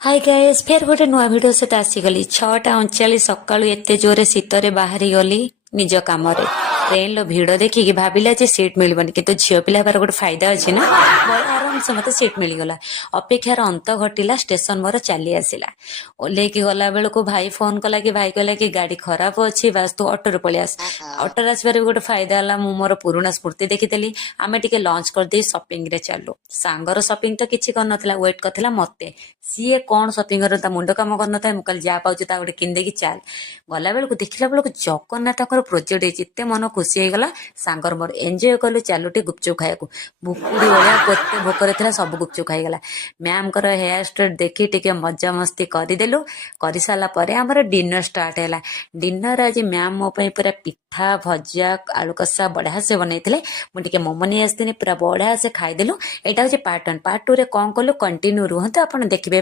Hi guys फेर गोटे नुआ भिडियो सहित आसीगली 6:39 सकाळु एते जोरे शीतरे बाहरी गली निज काम ट्रेन लो भिड़ देखिकी भाविला जे सीट मिलबनी किंतु झियो पिला बार गोटे फायदा अछि ना बड़ा आराम से मते सीट मिलगला। अपेक्षार अंत घटिला स्टेशन मोर चली आसिला। ओल्हेकी गला बेलको भाई फोन कला कि भाई कहला कि गाड़ी खराब अछि बास तू ऑटो रे पळे आस। ऑटो रे आसबार गोटे फायदा हला मु मोर पुराना स्मृति देखिदेली। आमे टिके लंच कर दे शॉपिंग रे चालू। सांगर शॉपिंग तो किछि कर नथला वेट करथला मते सीए कौन शॉपिंग कर मुंड कम कर नथा मु कल जा पाउछ ता गोटे किन देकी चाल गला बेलको देखिला बेलको जगन्नाथकर प्रोजेक्ट एते मन खुशी गला। सांगर मोर एंजॉय कलु चालुटे गुपचुप खाइको भुकुड़ी भलिया केते भोकर थिला सब गुपचुप खाइगला। मैम कर हेयर स्टाइल देखि टिके मजा मस्ती करदेलु करि साला परे हमर डिनर स्टार्ट हैला। डिनर आज मैम मो पई पूरा पिठा भजा आलू कसा बढ़िया से बनैथिले। मु टिके मोमो नै आस्तिनी पूरा बढ़िया से खाइदेलु। एटा होचे पार्ट 1 पार्ट 2 रे कोन कलु कंटिन्यू रुहंतो आपण देखिबे।